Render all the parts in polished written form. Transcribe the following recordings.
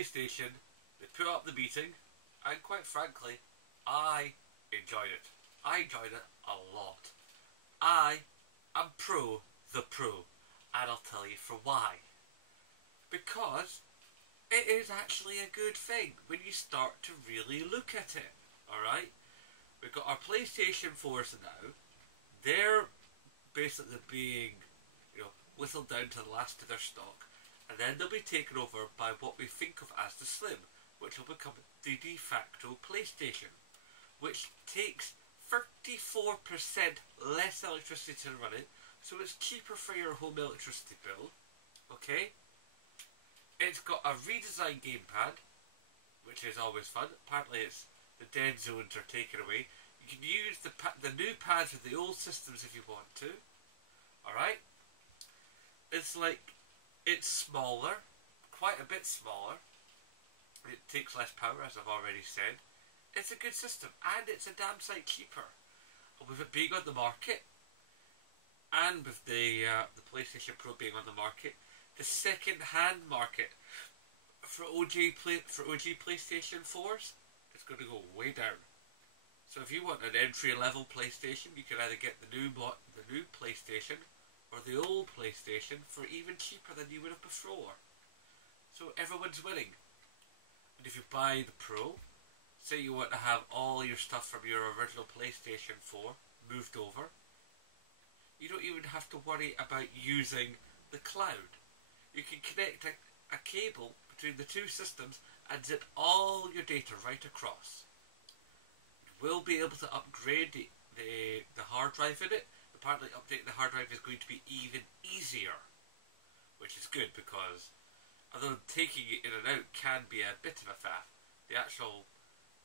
PlayStation, they put up the meeting, and quite frankly, I enjoyed it. I enjoyed it a lot. I am pro the Pro, and I'll tell you for why. Because it is actually a good thing when you start to really look at it. Alright? We've got our PlayStation 4s now. They're basically being, whittled down to the last of their stock, and then they'll be taken over by what we think of as the Slim, which will become the de facto PlayStation, which takes 34% less electricity to run it, so it's cheaper for your home electricity bill. Okay? It's got a redesigned gamepad, which is always fun. Apparently it's the dead zones are taken away. You can use the new pads with the old systems if you want to. Alright? It's smaller, quite a bit smaller. It takes less power, as I've already said. It's a good system, and it's a damn sight cheaper. With it being on the market, and with the PlayStation Pro being on the market, the second-hand market for OG PlayStation 4s is going to go way down. So if you want an entry-level PlayStation, you can either get the new PlayStation or the old PlayStation for even cheaper than you would have before. So everyone's winning. And if you buy the Pro, say you want to have all your stuff from your original PlayStation 4 moved over, you don't even have to worry about using the cloud. You can connect a cable between the two systems and zip all your data right across. You will be able to upgrade the hard drive in it. Apparently updating the hard drive is going to be even easier, which is good because although taking it in and out can be a bit of a faff, the actual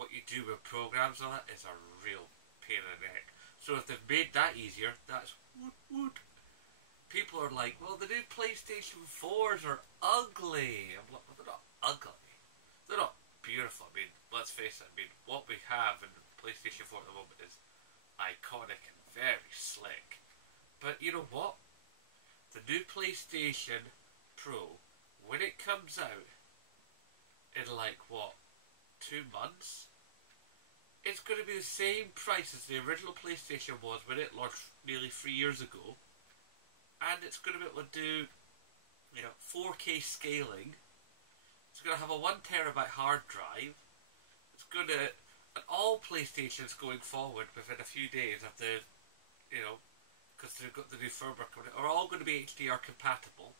what you do with programs and all that is a real pain in the neck. So if they've made that easier, that's woot woot. People are like, well, the new PlayStation 4s are ugly. I'm like, well, they're not ugly. They're not beautiful. I mean, let's face it. I mean, what we have in the PlayStation 4 at the moment is iconic and very slick. But you know what? The new PlayStation Pro, when it comes out in 2 months, it's going to be the same price as the original PlayStation was when it launched nearly 3 years ago. And it's going to be able to do, 4K scaling. It's going to have a 1TB hard drive. It's going to, and all PlayStations going forward within a few days of the, because they've got the new firmware coming out, are all going to be HDR compatible.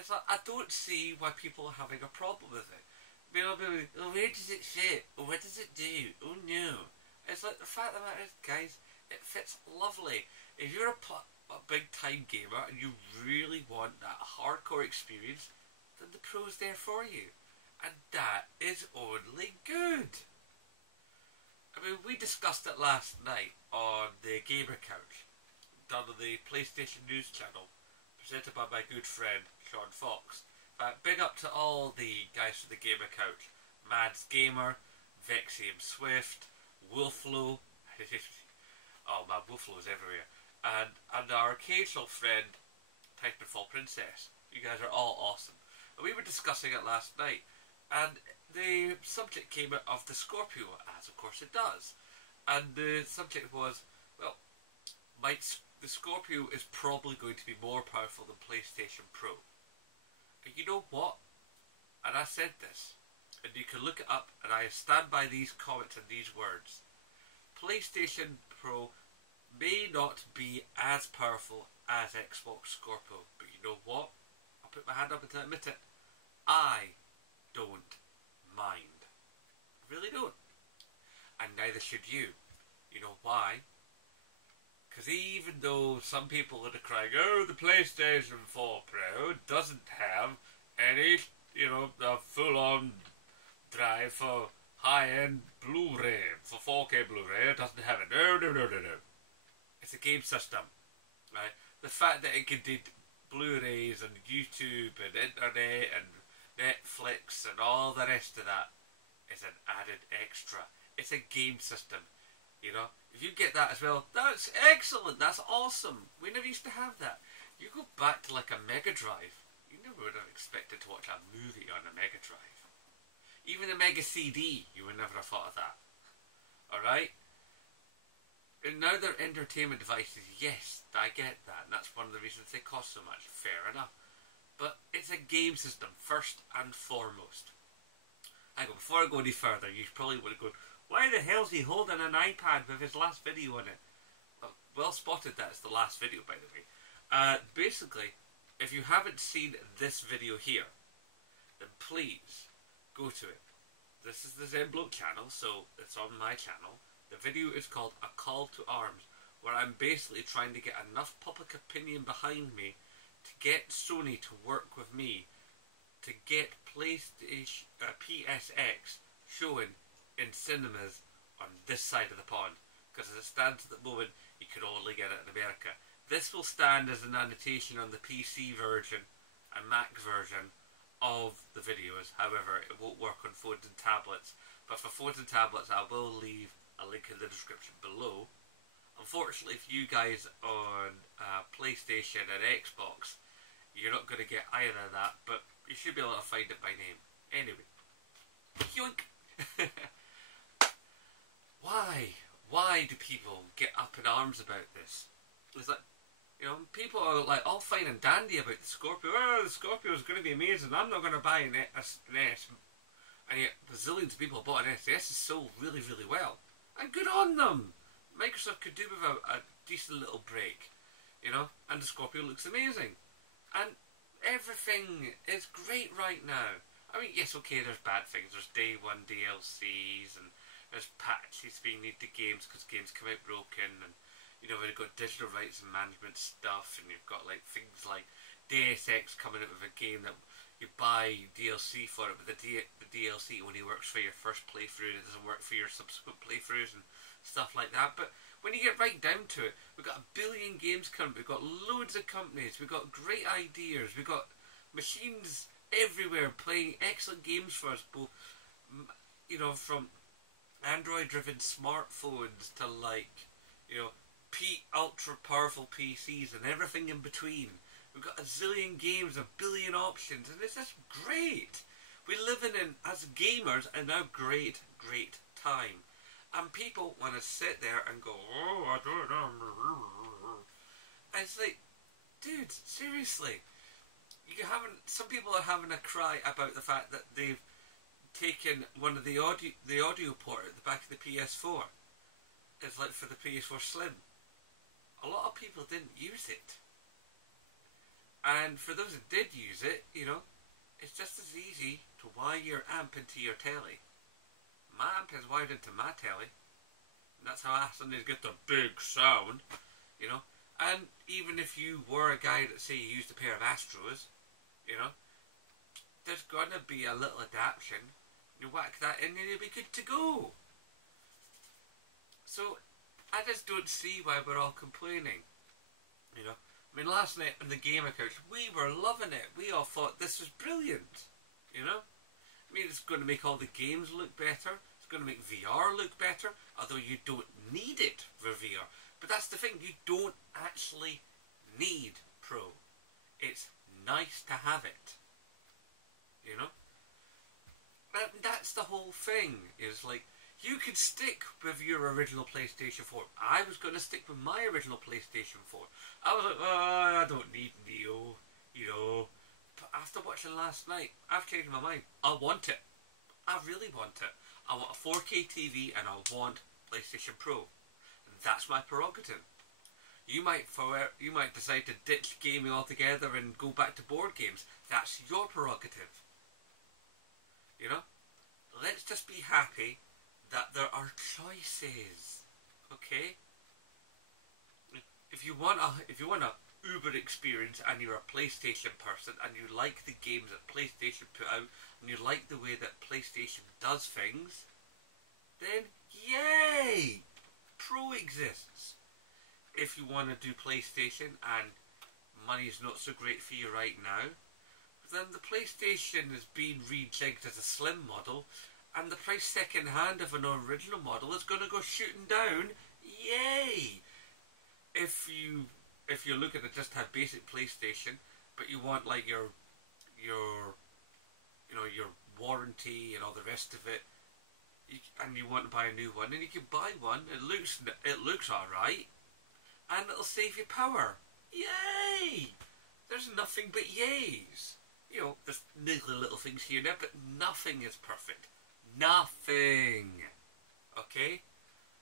It's like, I don't see why people are having a problem with it. I mean, I'll be like, oh, where does it fit? Oh, what does it do? Oh no. It's like, the fact of the matter is, guys, it fits lovely. If you're a big time gamer and you really want that hardcore experience, then the Pro's there for you. And that is only good. I mean, we discussed it last night on the Gamer Couch, done on the PlayStation News channel, presented by my good friend Sean Fox. Big up to all the guys from the Gamer Couch. Mads Gamer, Vexium Swift, Wolflow. Oh man, Wolflow is everywhere. And our occasional friend, Titanfall Princess. You guys are all awesome. And we were discussing it last night. And the subject came out of the Scorpio, as of course it does. And the subject was, well, the Scorpio is probably going to be more powerful than PlayStation Pro. And you know what? And I said this, and you can look it up, and I stand by these comments and these words. PlayStation Pro may not be as powerful as Xbox Scorpio, but you know what? I'll put my hand up and admit it. I don't mind. I really don't. And neither should you. You know why? Because even though some people are crying, oh, the PlayStation 4 Pro doesn't have any, the full-on drive for high-end Blu-ray, for 4K Blu-ray, it doesn't have it. No. It's a game system, right? The fact that it can do Blu-rays and YouTube and internet and Netflix and all the rest of that is an added extra. It's a game system. If you get that as well, that's excellent, that's awesome. We never used to have that. You go back to a Mega Drive, you never would have expected to watch a movie on a Mega Drive. Even a Mega CD, you would never have thought of that. Alright? And now they're entertainment devices, yes, I get that, and that's one of the reasons they cost so much, fair enough. But it's a game system, first and foremost. Before I go any further, you probably would have gone, why the hell's he holding an iPad with his last video on it? Well spotted, that's the last video, by the way. Basically, if you haven't seen this video here, then please go to it. This is the Zenbloke channel, so it's on my channel. The video is called A Call to Arms, where I'm basically trying to get enough public opinion behind me to get Sony to work with me to get PlayStation PSX showing in cinemas on this side of the pond. Because as it stands at the moment, you can only get it in America. This will stand as an annotation on the PC version and Mac version of the videos. However, it won't work on phones and tablets. But for phones and tablets, I will leave a link in the description below. Unfortunately, for you guys on PlayStation and Xbox, you're not going to get either of that, but you should be able to find it by name. Anyway, yoink! Why do people get up in arms about this? It's like, you know, people are like all fine and dandy about the Scorpio. Oh, the Scorpio is going to be amazing. I'm not going to buy an S. And yet, bazillions of people bought an S. Is sold really, really well. And good on them! Microsoft could do with a decent little break, you know, and the Scorpio looks amazing. And everything is great right now. I mean, yes, okay, there's bad things. There's day one DLCs, and there's patches being needed to games because games come out broken, and, you know, we've got digital rights and management stuff, and you've got, like, things like Deus Ex coming out with a game that you buy DLC for it, but the DLC only works for your first playthrough, and it doesn't work for your subsequent playthroughs and stuff like that. But when you get right down to it, we've got a billion games coming, we've got loads of companies, we've got great ideas, we've got machines everywhere playing excellent games for us, both, you know, from Android-driven smartphones to, like, you know, ultra powerful PCs and everything in between. We've got a zillion games, a billion options, and it's just great. We're living in, as gamers, a now great, great time. And people want to sit there and go, oh, I don't know. And it's like, dude, seriously. Some people are having a cry about the fact that they've taken one of the audio port at the back of the PS4. It's like for the PS4 Slim. A lot of people didn't use it. And for those that did use it, you know, it's just as easy to wire your amp into your telly. My amp is wired into my telly. And that's how I suddenly get the big sound, you know. And even if you were a guy that, say, you used a pair of Astros, you know, there's going to be a little adaptation. You whack that in and you'll be good to go. So, I just don't see why we're all complaining, you know. I mean, last night on the Gamer Couch, we were loving it. We all thought this was brilliant, you know? I mean, it's going to make all the games look better. It's going to make VR look better, although you don't need it for VR. But that's the thing, you don't actually need Pro. It's nice to have it, you know? And that's the whole thing, is like, you could stick with your original PlayStation 4. I was going to stick with my original PlayStation 4. I was like, oh, I don't need Neo, you know. But after watching last night, I've changed my mind. I want it. I really want it. I want a 4K TV and I want PlayStation Pro. And that's my prerogative. You might decide to ditch gaming altogether and go back to board games. That's your prerogative. You know? Let's just be happy that there are choices, okay? If you want a Uber experience and you're a PlayStation person and you like the games that PlayStation put out and you like the way that PlayStation does things, then yay! Pro exists. If you want to do PlayStation and money's not so great for you right now, then the PlayStation is being rejigged as a slim model, and the price second hand of an original model is going to go shooting down. Yay! If you're looking to just have basic PlayStation, but you want like your your warranty and all the rest of it, and you want to buy a new one, and you can buy one. It looks all right, and it'll save you power. Yay! There's nothing but yays. You know, there's niggly little things here and there, but nothing is perfect. Nothing. Okay?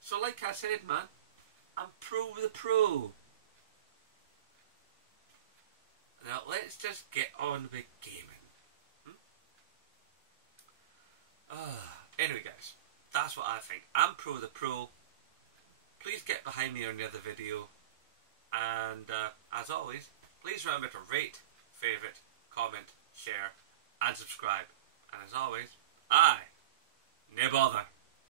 So like I said, man, I'm pro the pro. Now let's just get on with gaming. Anyway guys, that's what I think. I'm pro the pro. Please get behind me on the other video. And as always, please remember to rate, favourite, comment, share and subscribe. And as always, aye, no bother.